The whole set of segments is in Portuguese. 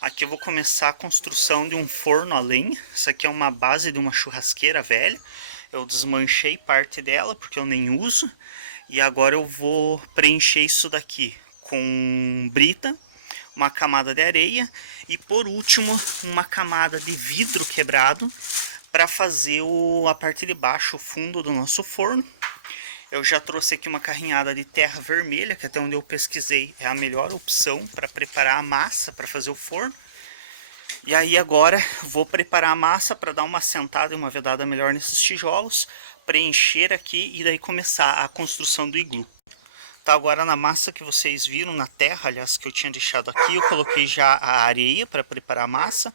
Aqui eu vou começar a construção de um forno a lenha. Isso aqui é uma base de uma churrasqueira velha. Eu desmanchei parte dela porque eu nem uso. E agora eu vou preencher isso daqui com brita, uma camada de areia e por último uma camada de vidro quebrado para fazer a parte de baixo, o fundo do nosso forno. Eu já trouxe aqui uma carrinhada de terra vermelha, que até onde eu pesquisei é a melhor opção para preparar a massa para fazer o forno. E aí agora vou preparar a massa para dar uma assentada e uma vedada melhor nesses tijolos, preencher aqui e daí começar a construção do iglu. Tá, agora na massa que vocês viram, na terra, aliás, que eu tinha deixado aqui, eu coloquei já a areia para preparar a massa.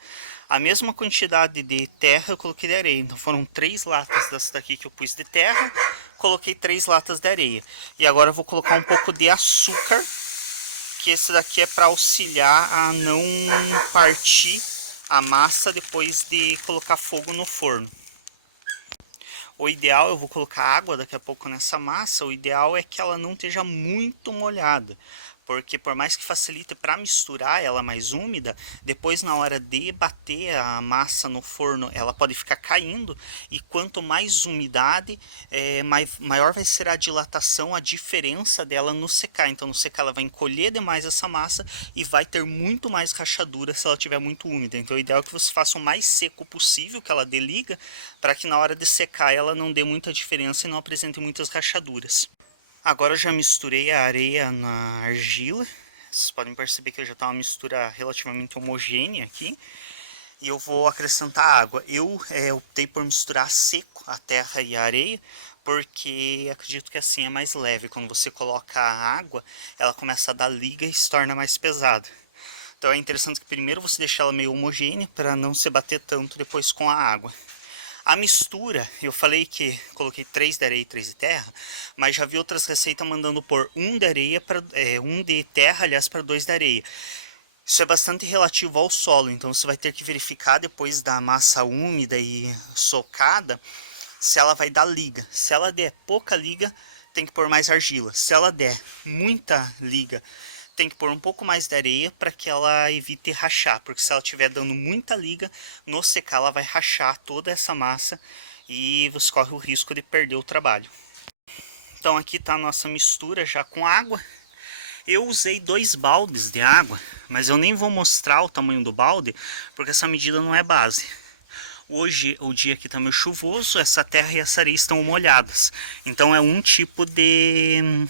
A mesma quantidade de terra eu coloquei de areia, então foram 3 latas dessa daqui que eu pus de terra, coloquei 3 latas de areia. E agora eu vou colocar um pouco de açúcar, que esse daqui é para auxiliar a não partir a massa depois de colocar fogo no forno. O ideal, eu vou colocar água daqui a pouco nessa massa, o ideal é que ela não esteja muito molhada, porque por mais que facilite para misturar ela mais úmida, depois na hora de bater a massa no forno, ela pode ficar caindo, e quanto mais umidade, maior vai ser a dilatação, a diferença dela no secar. Então no secar ela vai encolher demais essa massa e vai ter muito mais rachadura se ela estiver muito úmida. Então o ideal é que você faça o mais seco possível, que ela dê liga, para que na hora de secar ela não dê muita diferença e não apresente muitas rachaduras. Agora eu já misturei a areia na argila. Vocês podem perceber que já está uma mistura relativamente homogênea aqui. E eu vou acrescentar água. Eu optei por misturar seco a terra e a areia, porque acredito que assim é mais leve. Quando você coloca a água, ela começa a dar liga e se torna mais pesada. Então é interessante que primeiro você deixe ela meio homogênea para não se bater tanto depois com a água. A mistura, eu falei que coloquei 3 de areia e 3 de terra, mas já vi outras receitas mandando pôr 1 de areia para 1 de terra, aliás, para 2 de areia. Isso é bastante relativo ao solo, então você vai ter que verificar depois da massa úmida e socada se ela vai dar liga. Se ela der pouca liga, tem que pôr mais argila. Se ela der muita liga, tem que pôr um pouco mais de areia para que ela evite rachar, porque se ela estiver dando muita liga, no secar ela vai rachar toda essa massa e você corre o risco de perder o trabalho. Então aqui está a nossa mistura já com água. Eu usei 2 baldes de água, mas eu nem vou mostrar o tamanho do balde, porque essa medida não é base. Hoje o dia aqui está meio chuvoso, essa terra e essa areia estão molhadas, então é um tipo de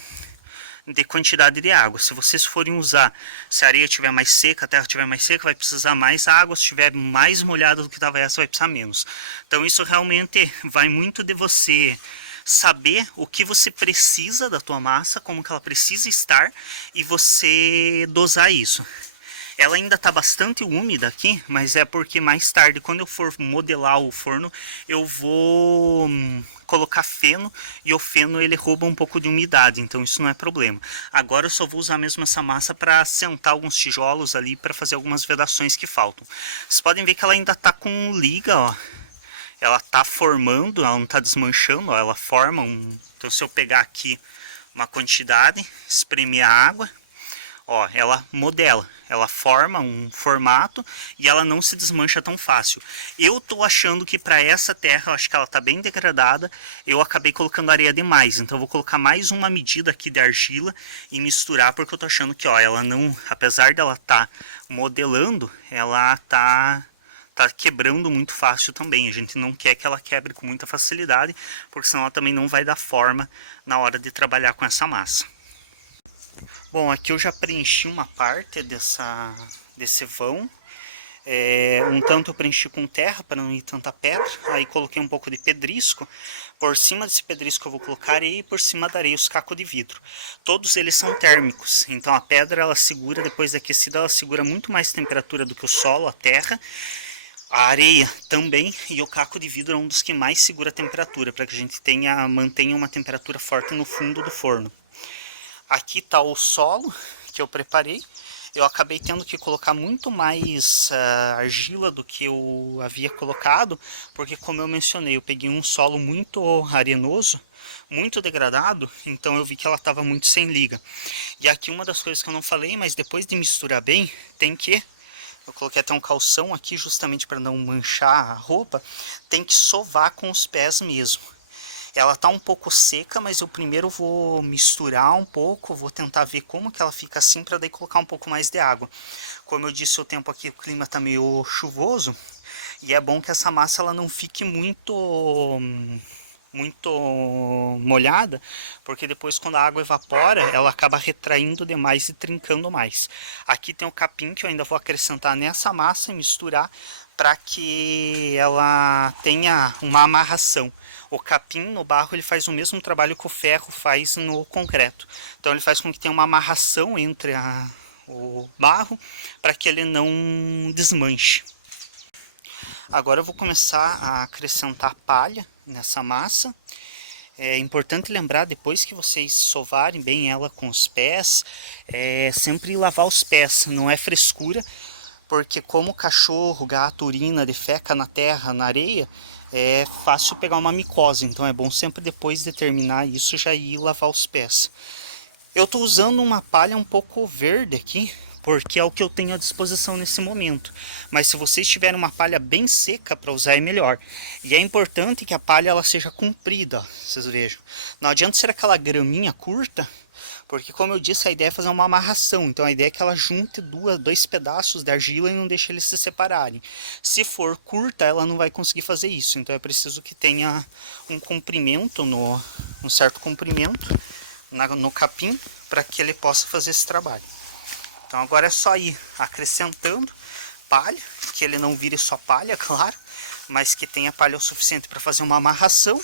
quantidade de água. Se vocês forem usar, se a areia estiver mais seca, a terra estiver mais seca, vai precisar mais água. Se estiver mais molhada do que estava essa, vai precisar menos. Então isso realmente vai muito de você saber o que você precisa da tua massa, como que ela precisa estar, e você dosar isso. Ela ainda está bastante úmida aqui, mas é porque mais tarde, quando eu for modelar o forno, eu vou colocar feno, e o feno ele rouba um pouco de umidade, então isso não é problema. Agora eu só vou usar mesmo essa massa para assentar alguns tijolos ali, para fazer algumas vedações que faltam. Vocês podem ver que ela ainda está com liga, ó. Ela está formando, ela não está desmanchando, ó, ela forma um... Então se eu pegar aqui uma quantidade, espremer a água, ó, ela modela, ela forma um formato e ela não se desmancha tão fácil. Eu tô achando que para essa terra, eu acho que ela tá bem degradada, eu acabei colocando areia demais, então eu vou colocar mais uma medida aqui de argila e misturar, porque eu tô achando que, ó, ela não, apesar dela tá modelando, ela tá quebrando muito fácil também. A gente não quer que ela quebre com muita facilidade, porque senão ela também não vai dar forma na hora de trabalhar com essa massa. Bom, aqui eu já preenchi uma parte desse vão. Um tanto eu preenchi com terra para não ir tanta pedra. Aí coloquei um pouco de pedrisco. Por cima desse pedrisco eu vou colocar areia e por cima da areia os cacos de vidro. Todos eles são térmicos, então a pedra ela segura, depois de aquecida, ela segura muito mais temperatura do que o solo, a terra. A areia também, e o caco de vidro é um dos que mais segura a temperatura, para que a gente mantenha uma temperatura forte no fundo do forno. Aqui está o solo que eu preparei. Eu acabei tendo que colocar muito mais argila do que eu havia colocado, porque como eu mencionei, eu peguei um solo muito arenoso, muito degradado, então eu vi que ela estava muito sem liga. E aqui uma das coisas que eu não falei, mas depois de misturar bem, tem que eu coloquei até um calção aqui justamente para não manchar a roupa, tem que sovar com os pés mesmo. Ela tá um pouco seca, mas eu primeiro vou misturar um pouco, vou tentar ver como que ela fica assim para daí colocar um pouco mais de água. Como eu disse, o tempo aqui, o clima tá meio chuvoso, e é bom que essa massa ela não fique muito molhada, porque depois quando a água evapora, ela acaba retraindo demais e trincando mais. Aqui tem o capim que eu ainda vou acrescentar nessa massa e misturar para que ela tenha uma amarração. O capim no barro ele faz o mesmo trabalho que o ferro faz no concreto. Então ele faz com que tenha uma amarração entre o barro para que ele não desmanche. Agora eu vou começar a acrescentar palha nessa massa. É importante lembrar, depois que vocês sovarem bem ela com os pés, sempre lavar os pés, não é frescura, porque como o cachorro, gato, urina, defeca na terra, na areia, é fácil pegar uma micose, então é bom sempre depois de terminar isso já ir lavar os pés. Eu estou usando uma palha um pouco verde aqui, porque é o que eu tenho à disposição nesse momento. Mas se vocês tiverem uma palha bem seca para usar é melhor. E é importante que a palha ela seja comprida, ó, vocês vejam. Não adianta ser aquela graminha curta, porque como eu disse, a ideia é fazer uma amarração. Então a ideia é que ela junte dois pedaços de argila e não deixe eles se separarem. Se for curta, ela não vai conseguir fazer isso. Então é preciso que tenha um comprimento, um certo comprimento no capim, para que ele possa fazer esse trabalho. Então agora é só ir acrescentando palha, que ele não vire só palha, claro, mas que tenha palha o suficiente para fazer uma amarração.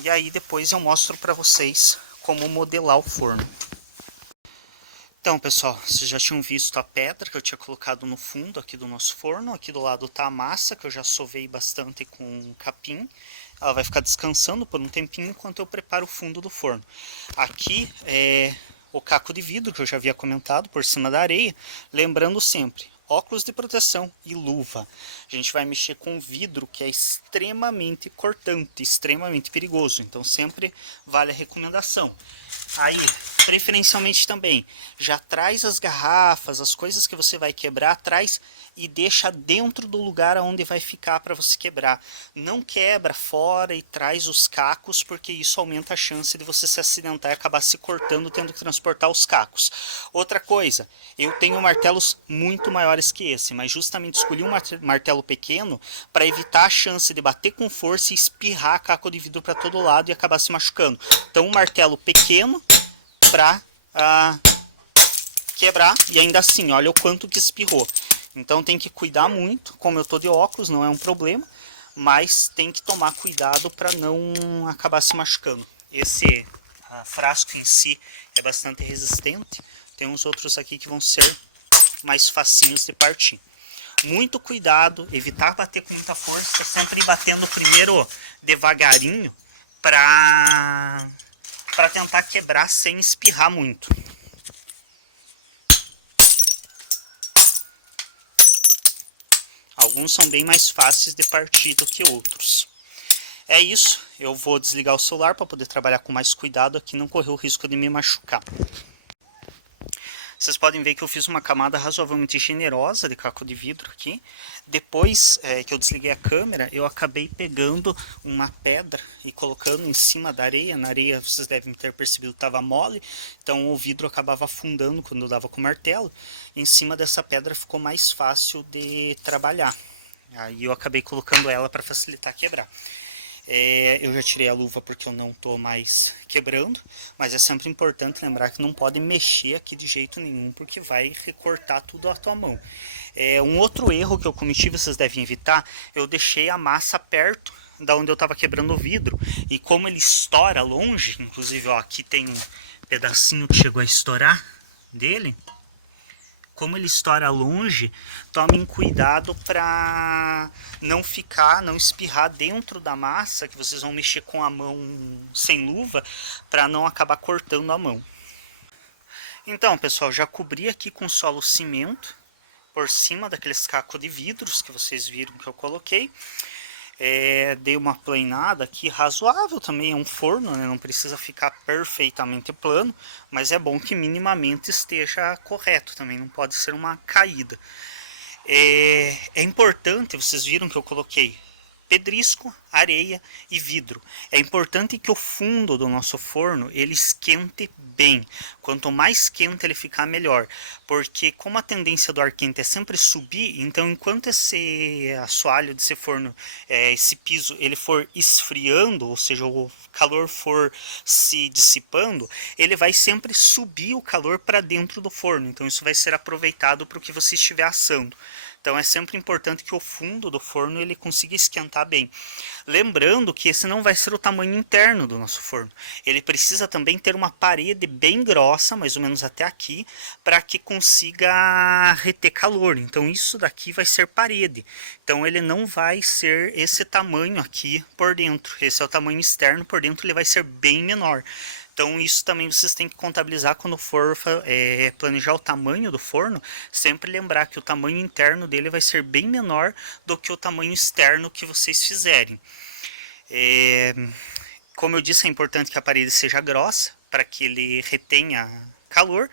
E aí depois eu mostro para vocês como modelar o forno. Então pessoal, vocês já tinham visto a pedra que eu tinha colocado no fundo aqui do nosso forno. Aqui do lado está a massa, que eu já sovei bastante com capim. Ela vai ficar descansando por um tempinho enquanto eu preparo o fundo do forno. Aqui é o caco de vidro que eu já havia comentado por cima da areia. Lembrando sempre, óculos de proteção e luva. A gente vai mexer com vidro que é extremamente cortante, extremamente perigoso. Então sempre vale a recomendação. Aí, preferencialmente também, já traz as garrafas, as coisas que você vai quebrar, traz e deixa dentro do lugar onde vai ficar para você quebrar. Não quebra fora e traz os cacos, porque isso aumenta a chance de você se acidentar e acabar se cortando tendo que transportar os cacos. Outra coisa, eu tenho martelos muito maiores que esse, mas justamente escolhi um martelo pequeno para evitar a chance de bater com força e espirrar caco de vidro para todo lado e acabar se machucando. Então um martelo pequeno para quebrar, e ainda assim, olha o quanto que espirrou. Então tem que cuidar muito, como eu estou de óculos, não é um problema, mas tem que tomar cuidado para não acabar se machucando. Esse frasco em si é bastante resistente, tem uns outros aqui que vão ser mais facinhos de partir. Muito cuidado, evitar bater com muita força, sempre ir batendo primeiro devagarinho para tentar quebrar sem espirrar muito. Alguns são bem mais fáceis de partir do que outros. É isso, eu vou desligar o celular para poder trabalhar com mais cuidado aqui, não correr o risco de me machucar. Vocês podem ver que eu fiz uma camada razoavelmente generosa de caco de vidro aqui. Depois que eu desliguei a câmera, eu acabei pegando uma pedra e colocando em cima da areia. Na areia vocês devem ter percebido que estava mole, então o vidro acabava afundando quando eu dava com o martelo. Em cima dessa pedra ficou mais fácil de trabalhar. Aí eu acabei colocando ela para facilitar quebrar. Eu já tirei a luva porque eu não estou mais quebrando, mas é sempre importante lembrar que não pode mexer aqui de jeito nenhum, porque vai recortar tudo a tua mão. Um outro erro que eu cometi, vocês devem evitar, eu deixei a massa perto da onde eu estava quebrando o vidro, e como ele estoura longe, inclusive ó, aqui tem um pedacinho que chegou a estourar dele. Como ele estoura longe, tomem cuidado para não espirrar dentro da massa, que vocês vão mexer com a mão sem luva, para não acabar cortando a mão. Então, pessoal, já cobri aqui com solo cimento, por cima daqueles cacos de vidros que vocês viram que eu coloquei. Dei uma planada aqui razoável também, é um forno, né? Não precisa ficar perfeitamente plano, mas é bom que minimamente esteja correto também, não pode ser uma caída. É importante, vocês viram que eu coloquei pedrisco, areia e vidro. É importante que o fundo do nosso forno ele esquente bem. Quanto mais quente ele ficar, melhor. Porque como a tendência do ar quente é sempre subir, então enquanto esse assoalho desse forno, esse piso, ele for esfriando, ou seja, o calor for se dissipando, ele vai sempre subir o calor para dentro do forno. Então isso vai ser aproveitado para o que você estiver assando. Então é sempre importante que o fundo do forno ele consiga esquentar bem. Lembrando que esse não vai ser o tamanho interno do nosso forno. Ele precisa também ter uma parede bem grossa, mais ou menos até aqui, para que consiga reter calor. Então isso daqui vai ser parede. Então ele não vai ser esse tamanho aqui por dentro. Esse é o tamanho externo, por dentro ele vai ser bem menor. Então isso também vocês têm que contabilizar quando for planejar o tamanho do forno, sempre lembrar que o tamanho interno dele vai ser bem menor do que o tamanho externo que vocês fizerem. Como eu disse, é importante que a parede seja grossa para que ele retenha calor.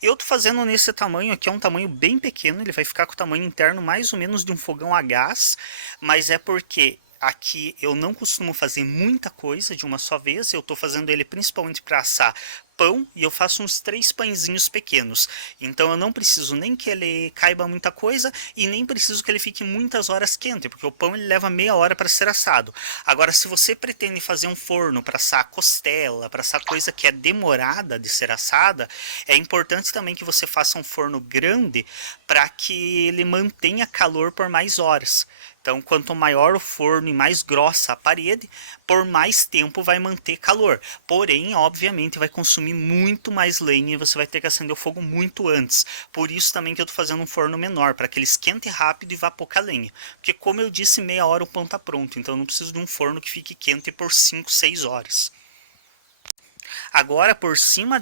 Eu estou fazendo nesse tamanho aqui, é um tamanho bem pequeno, ele vai ficar com o tamanho interno mais ou menos de um fogão a gás, mas é porque aqui eu não costumo fazer muita coisa de uma só vez, eu estou fazendo ele principalmente para assar pão e eu faço uns 3 pãezinhos pequenos. Então eu não preciso nem que ele caiba muita coisa e nem preciso que ele fique muitas horas quente, porque o pão ele leva meia hora para ser assado. Agora, se você pretende fazer um forno para assar costela, para assar coisa que é demorada de ser assada, é importante também que você faça um forno grande para que ele mantenha calor por mais horas. Então, quanto maior o forno e mais grossa a parede, por mais tempo vai manter calor. Porém, obviamente, vai consumir muito mais lenha e você vai ter que acender o fogo muito antes. Por isso também que eu estou fazendo um forno menor, para que ele esquente rápido e vá pouca lenha. Porque, como eu disse, meia hora o pão está pronto. Então, eu não preciso de um forno que fique quente por 5, 6 horas. Agora, por cima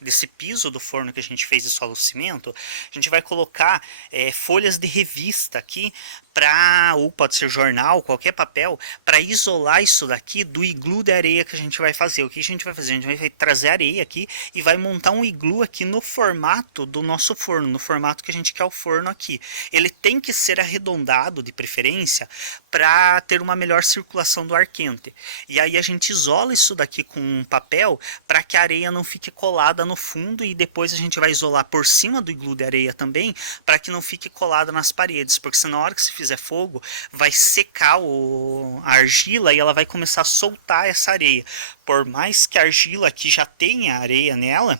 desse piso do forno que a gente fez de solo cimento, a gente vai colocar folhas de revista aqui, ou pode ser jornal, qualquer papel, para isolar isso daqui do iglu de areia que a gente vai fazer. O que a gente vai fazer? A gente vai trazer areia aqui e vai montar um iglu aqui no formato do nosso forno, no formato que a gente quer o forno aqui. Ele tem que ser arredondado, de preferência, para ter uma melhor circulação do ar quente. E aí a gente isola isso daqui com um papel para que a areia não fique colada no fundo e depois a gente vai isolar por cima do iglu de areia também para que não fique colada nas paredes, porque senão na hora que se fizer fogo vai secar a argila e ela vai começar a soltar essa areia. Por mais que a argila aqui já tenha areia nela,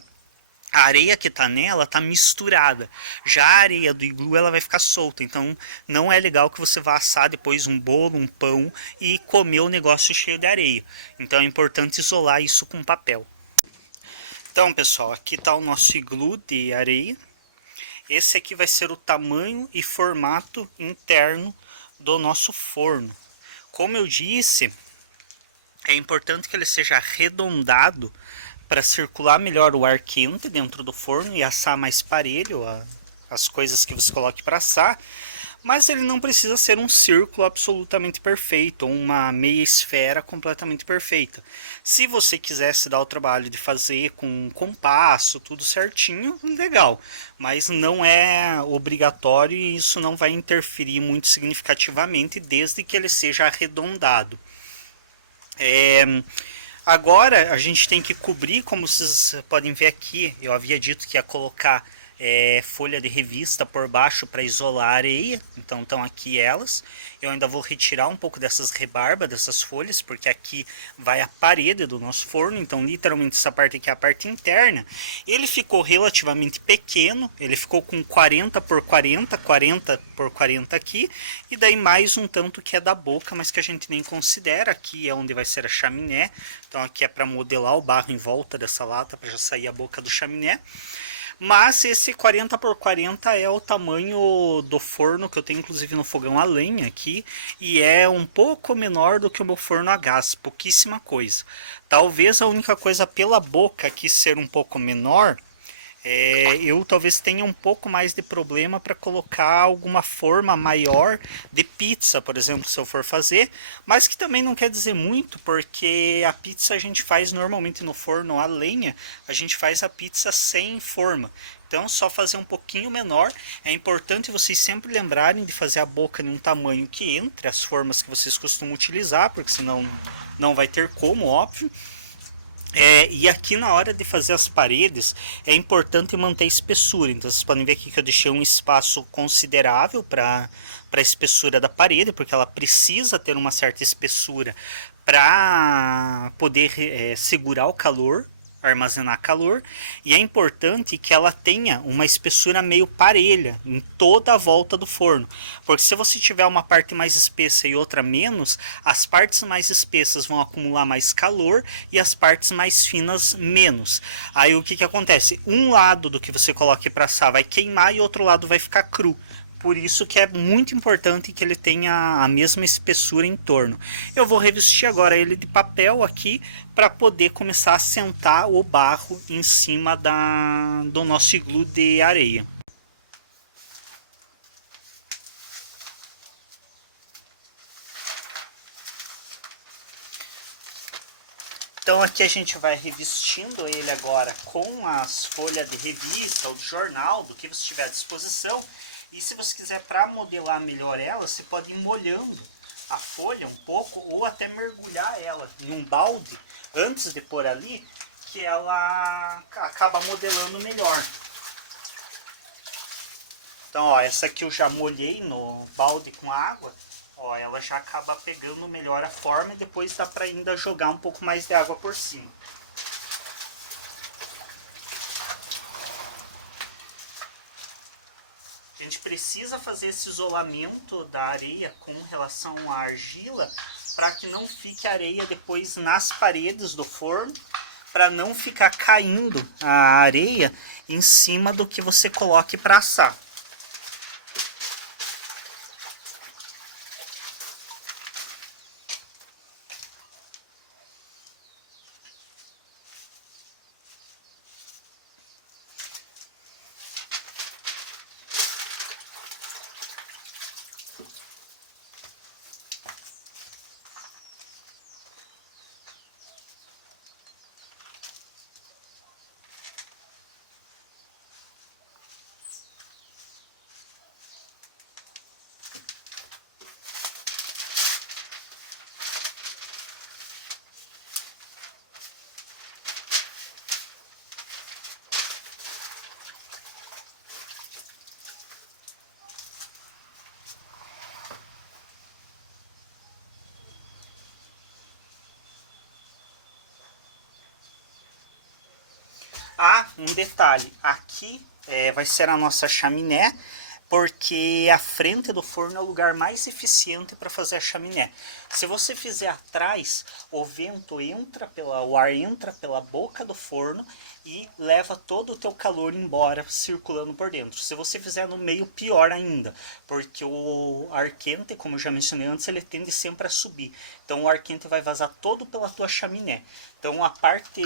a areia que está nela está misturada. Já a areia do iglu ela vai ficar solta. Então não é legal que você vá assar depois um bolo, um pão e comer o negócio cheio de areia. Então é importante isolar isso com papel. Então pessoal, aqui está o nosso iglu de areia. Esse aqui vai ser o tamanho e formato interno do nosso forno. Como eu disse, é importante que ele seja arredondado para circular melhor o ar quente dentro do forno e assar mais parelho as coisas que você coloque para assar. Mas ele não precisa ser um círculo absolutamente perfeito ou uma meia esfera completamente perfeita. Se você quisesse dar o trabalho de fazer com compasso, tudo certinho, legal. Mas não é obrigatório e isso não vai interferir muito significativamente desde que ele seja arredondado. Agora a gente tem que cobrir, como vocês podem ver aqui, eu havia dito que ia colocar folha de revista por baixo para isolar a areia, então estão aqui elas. Eu ainda vou retirar um pouco dessas rebarbas, dessas folhas, porque aqui vai a parede do nosso forno, então literalmente essa parte aqui é a parte interna. Ele ficou relativamente pequeno, ele ficou com 40 por 40, 40 por 40 aqui, e daí mais um tanto que é da boca, mas que a gente nem considera. Aqui é onde vai ser a chaminé, então aqui é para modelar o barro em volta dessa lata, para já sair a boca do chaminé. Mas esse 40 por 40 é o tamanho do forno que eu tenho inclusive no fogão a lenha aqui. E é um pouco menor do que o meu forno a gás, pouquíssima coisa. Talvez a única coisa pela boca aqui ser um pouco menor, eu talvez tenha um pouco mais de problema para colocar alguma forma maior de pizza, por exemplo, se eu for fazer, mas que também não quer dizer muito, porque a pizza a gente faz normalmente no forno a lenha, a gente faz a pizza sem forma. Então, só fazer um pouquinho menor. É importante vocês sempre lembrarem de fazer a boca em um tamanho que entre as formas que vocês costumam utilizar, porque senão não vai ter como, óbvio. E aqui na hora de fazer as paredes é importante manter a espessura. Então vocês podem ver aqui que eu deixei um espaço considerável para a espessura da parede, porque ela precisa ter uma certa espessura para poder segurar o calor, armazenar calor, e é importante que ela tenha uma espessura meio parelha em toda a volta do forno, porque se você tiver uma parte mais espessa e outra menos, as partes mais espessas vão acumular mais calor e as partes mais finas menos. Aí o que que acontece? Um lado do que você coloque para assar vai queimar e outro lado vai ficar cru. Por isso que é muito importante que ele tenha a mesma espessura em torno. Eu vou revestir agora ele de papel aqui para poder começar a sentar o barro em cima do nosso iglu de areia. Então aqui a gente vai revestindo ele agora com as folhas de revista ou de jornal, do que você tiver à disposição. E se você quiser, para modelar melhor ela, você pode ir molhando a folha um pouco ou até mergulhar ela em um balde antes de pôr ali, que ela acaba modelando melhor. Então, ó, essa aqui eu já molhei no balde com água, ó, ela já acaba pegando melhor a forma e depois dá para ainda jogar um pouco mais de água por cima. A gente precisa fazer esse isolamento da areia com relação à argila para que não fique areia depois nas paredes do forno, para não ficar caindo a areia em cima do que você coloque para assar. Ah, um detalhe, aqui vai ser a nossa chaminé, porque a frente do forno é o lugar mais eficiente para fazer a chaminé. Se você fizer atrás, o vento entra o ar entra pela boca do forno e leva todo o teu calor embora, circulando por dentro. Se você fizer no meio, pior ainda, porque o ar quente, como eu já mencionei antes, ele tende sempre a subir. Então o ar quente vai vazar todo pela tua chaminé. Então a parte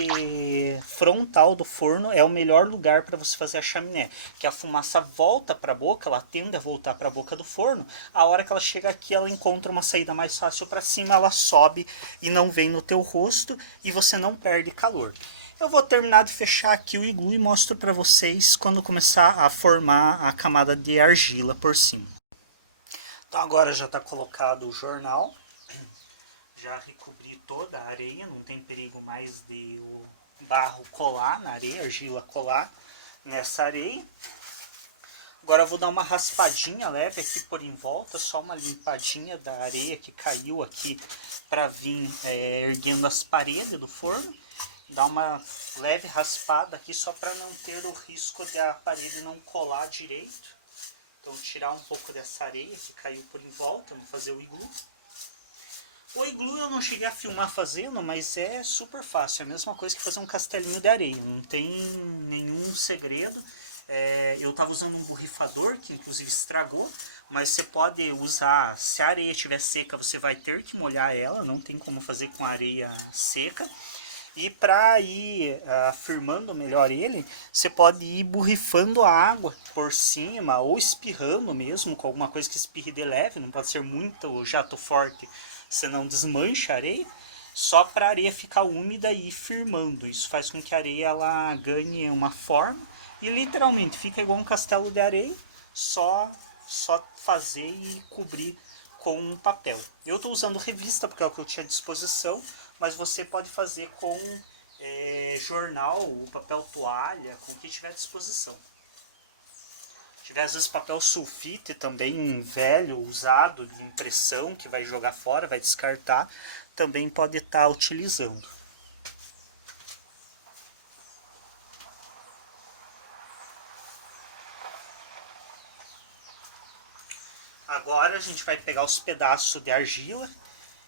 frontal do forno é o melhor lugar para você fazer a chaminé, que a fumaça volta para a boca, ela tende a voltar para a boca do forno. A hora que ela chega aqui, ela encontra uma saída mais fácil para cima, ela sobe e não vem no teu rosto e você não perde calor. Eu vou terminar de fechar aqui o iglu e mostro para vocês quando começar a formar a camada de argila por cima. Então agora já está colocado o jornal, já recobri toda a areia, não tem perigo mais de o barro colar na areia, a argila colar nessa areia. Agora eu vou dar uma raspadinha leve aqui por em volta, só uma limpadinha da areia que caiu aqui para vir erguendo as paredes do forno. Dá uma leve raspada aqui só para não ter o risco de a parede não colar direito. Então tirar um pouco dessa areia que caiu por em volta, vamos fazer o iglu. O iglu eu não cheguei a filmar fazendo, mas é super fácil, é a mesma coisa que fazer um castelinho de areia, não tem nenhum segredo. Eu estava usando um borrifador, que inclusive estragou, mas você pode usar, se a areia estiver seca, você vai ter que molhar ela, não tem como fazer com areia seca. E para ir firmando melhor ele, você pode ir borrifando a água por cima ou espirrando mesmo, com alguma coisa que espirre de leve, não pode ser muito jato forte, senão desmancha a areia. só para a areia ficar úmida e ir firmando. Isso faz com que a areia ela ganhe uma forma e literalmente fica igual um castelo de areia, só fazer e cobrir com um papel. Eu estou usando revista porque é o que eu tinha à disposição, mas você pode fazer com jornal, papel toalha, com o que tiver à disposição. Se tiver às vezes papel sulfite também velho, usado, de impressão, que vai jogar fora, vai descartar, também pode estar utilizando. Agora a gente vai pegar os pedaços de argila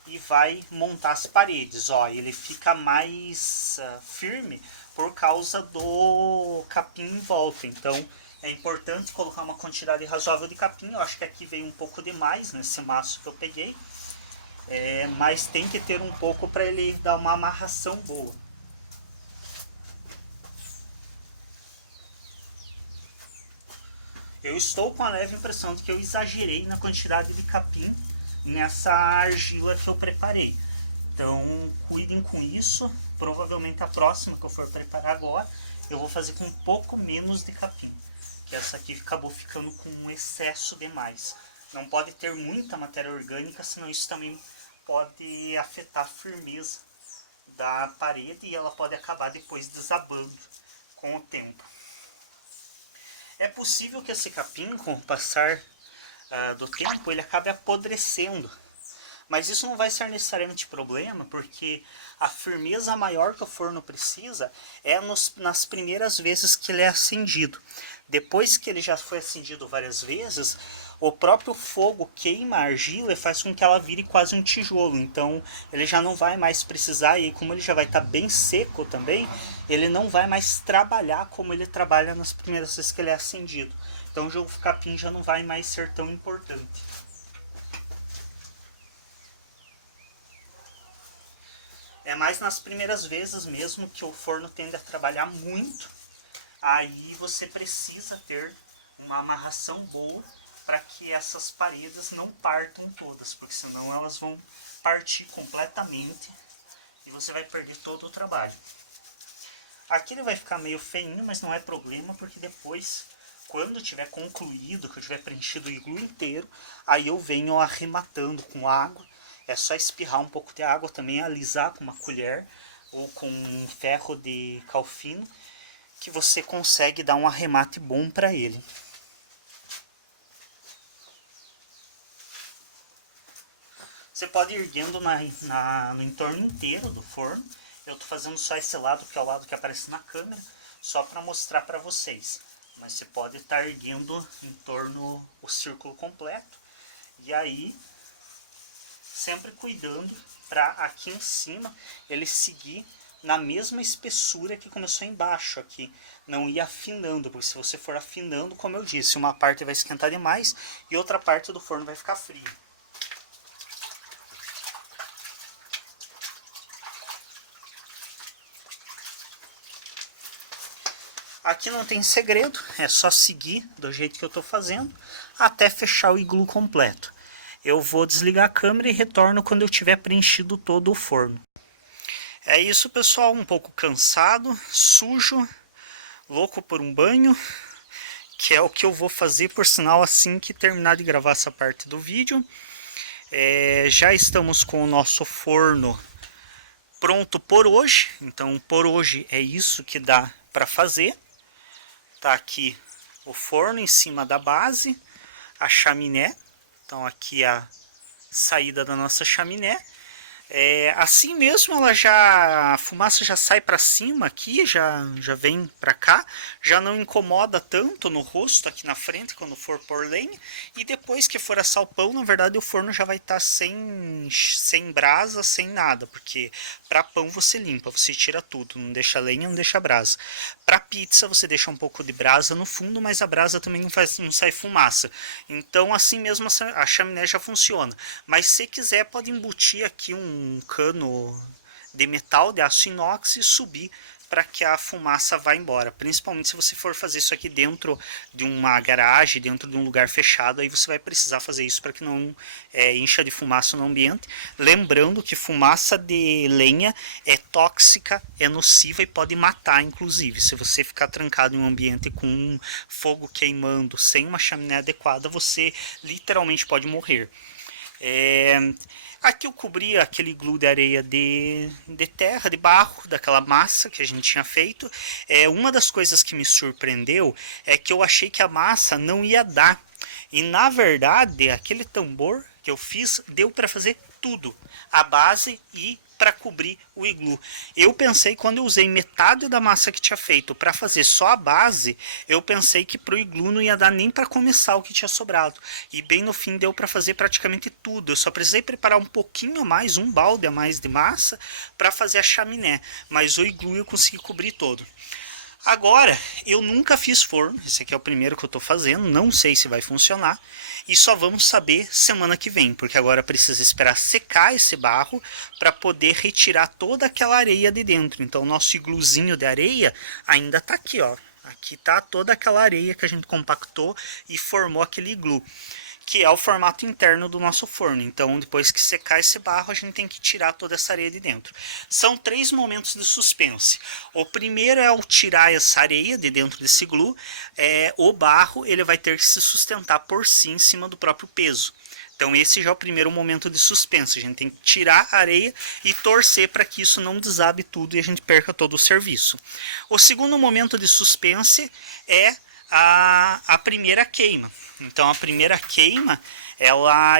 e vai montar as paredes. Ó, ele fica mais firme por causa do capim em volta. Então é importante colocar uma quantidade razoável de capim. Eu acho que aqui veio um pouco demais nesse maço que eu peguei. Mas tem que ter um pouco para ele dar uma amarração boa. Eu estou com a leve impressão de que eu exagerei na quantidade de capim nessa argila que eu preparei. Então, cuidem com isso. Provavelmente a próxima que eu for preparar agora, eu vou fazer com um pouco menos de capim. Que essa aqui acabou ficando com um excesso demais. Não pode ter muita matéria orgânica, senão isso também pode afetar a firmeza da parede e ela pode acabar depois desabando com o tempo. É possível que esse capim, com o passar do tempo, ele acabe apodrecendo. Mas isso não vai ser necessariamente problema, porque a firmeza maior que o forno precisa é nas primeiras vezes que ele é acendido. Depois que ele já foi acendido várias vezes, o próprio fogo queima a argila e faz com que ela vire quase um tijolo. Então ele já não vai mais precisar, e como ele já vai estar bem seco também, ele não vai mais trabalhar como ele trabalha nas primeiras vezes que ele é acendido. Então o capim já não vai mais ser tão importante. É mais nas primeiras vezes mesmo que o forno tende a trabalhar muito. Aí você precisa ter uma amarração boa para que essas paredes não partam todas, porque senão elas vão partir completamente e você vai perder todo o trabalho. Aqui ele vai ficar meio feinho, mas não é problema, porque depois, quando tiver concluído, que eu tiver preenchido o iglu inteiro, aí eu venho arrematando com água. É só espirrar um pouco de água também, alisar com uma colher ou com um ferro de calfino, que você consegue dar um arremate bom para ele. Você pode ir erguendo no entorno inteiro do forno. Eu estou fazendo só esse lado, que é o lado que aparece na câmera, só para mostrar para vocês. Mas você pode estar erguendo em torno o círculo completo. E aí, sempre cuidando para aqui em cima ele seguir na mesma espessura que começou embaixo aqui. Não ir afinando, porque se você for afinando, como eu disse, uma parte vai esquentar demais e outra parte do forno vai ficar fria. Aqui não tem segredo, é só seguir do jeito que eu estou fazendo até fechar o iglu completo. Eu vou desligar a câmera e retorno quando eu tiver preenchido todo o forno. É isso, pessoal, um pouco cansado, sujo, louco por um banho, que é o que eu vou fazer, por sinal, assim que terminar de gravar essa parte do vídeo. Já estamos com o nosso forno pronto por hoje, então por hoje é isso que dá para fazer. Tá aqui o forno em cima da base, a chaminé, então aqui a saída da nossa chaminé. Assim mesmo a fumaça já sai para cima aqui, já vem para cá, já não incomoda tanto no rosto aqui na frente quando for pôr lenha, e depois que for assar o pão, na verdade o forno já vai estar sem brasa, sem nada, porque para pão você limpa, você tira tudo, não deixa lenha, não deixa brasa. Para pizza você deixa um pouco de brasa no fundo, mas a brasa também não sai fumaça. Então assim mesmo a chaminé já funciona. Mas se quiser pode embutir aqui um cano de metal, de aço inox, e subir para que a fumaça vá embora. Principalmente se você for fazer isso aqui dentro de uma garagem, dentro de um lugar fechado, aí você vai precisar fazer isso para que não encha de fumaça no ambiente. Lembrando que fumaça de lenha é tóxica, é nociva e pode matar, inclusive. Se você ficar trancado em um ambiente com um fogo queimando sem uma chaminé adequada, você literalmente pode morrer. Aqui eu cobri aquele glue de areia de terra, de barro, daquela massa que a gente tinha feito. Uma das coisas que me surpreendeu é que eu achei que a massa não ia dar. E na verdade, aquele tambor que eu fiz deu para fazer tudo. A base e para cobrir o iglu. Eu pensei, quando eu usei metade da massa que tinha feito para fazer só a base, eu pensei que pro iglu não ia dar nem para começar o que tinha sobrado. E bem no fim deu para fazer praticamente tudo. Eu só precisei preparar um pouquinho a mais, um balde a mais de massa para fazer a chaminé. Mas o iglu eu consegui cobrir todo. Agora, eu nunca fiz forno, esse aqui é o primeiro que eu estou fazendo, não sei se vai funcionar, e só vamos saber semana que vem, porque agora precisa esperar secar esse barro para poder retirar toda aquela areia de dentro. Então o nosso igluzinho de areia ainda está aqui, ó. Aqui está toda aquela areia que a gente compactou e formou aquele iglu, que é o formato interno do nosso forno. Então, depois que secar esse barro, a gente tem que tirar toda essa areia de dentro. São 3 momentos de suspense. O primeiro é ao tirar essa areia de dentro desse glue, o barro ele vai ter que se sustentar por si em cima do próprio peso. Então esse já é o primeiro momento de suspense. A gente tem que tirar a areia e torcer para que isso não desabe tudo e a gente perca todo o serviço. O segundo momento de suspense é a primeira queima. Então a primeira queima,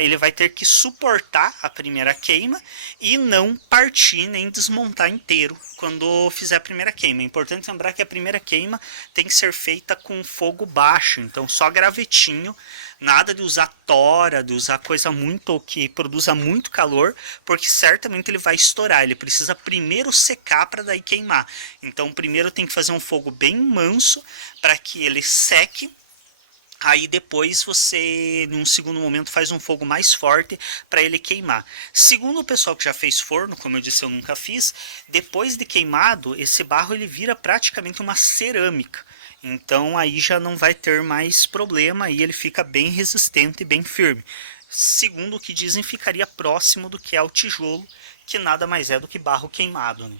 ele vai ter que suportar a primeira queima e não partir nem desmontar inteiro quando fizer a primeira queima. É importante lembrar que a primeira queima tem que ser feita com fogo baixo, então só gravetinho, nada de usar tora, de usar coisa muito que produza muito calor, porque certamente ele vai estourar. Ele precisa primeiro secar para daí queimar. Então primeiro tem que fazer um fogo bem manso para que ele seque. Aí depois você, num segundo momento, faz um fogo mais forte para ele queimar. Segundo o pessoal que já fez forno, como eu disse, eu nunca fiz, depois de queimado, esse barro ele vira praticamente uma cerâmica. Então aí já não vai ter mais problema, aí ele fica bem resistente e bem firme. Segundo o que dizem, ficaria próximo do que é o tijolo, que nada mais é do que barro queimado, né?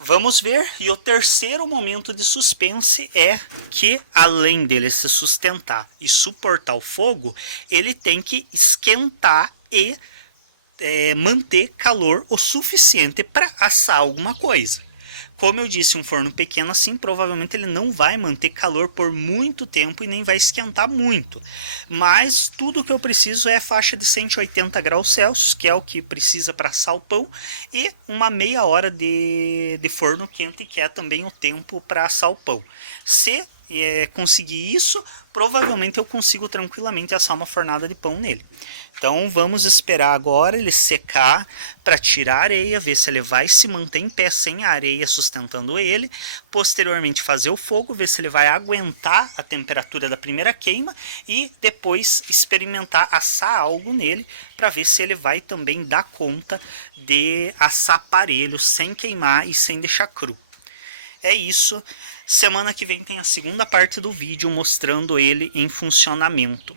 Vamos ver, e o terceiro momento de suspense é que, além dele se sustentar e suportar o fogo, ele tem que esquentar e manter calor o suficiente para assar alguma coisa. Como eu disse, um forno pequeno assim, provavelmente ele não vai manter calor por muito tempo e nem vai esquentar muito. Mas tudo que eu preciso é faixa de 180 graus Celsius, que é o que precisa para assar o pão, e uma meia hora de forno quente, que é também o tempo para assar o pão. Se conseguir isso, provavelmente eu consigo tranquilamente assar uma fornada de pão nele. Então vamos esperar agora ele secar para tirar a areia, ver se ele vai se manter em pé sem a areia sustentando ele. Posteriormente fazer o fogo, ver se ele vai aguentar a temperatura da primeira queima e depois experimentar assar algo nele para ver se ele vai também dar conta de assar parelho sem queimar e sem deixar cru. É isso. Semana que vem tem a segunda parte do vídeo mostrando ele em funcionamento.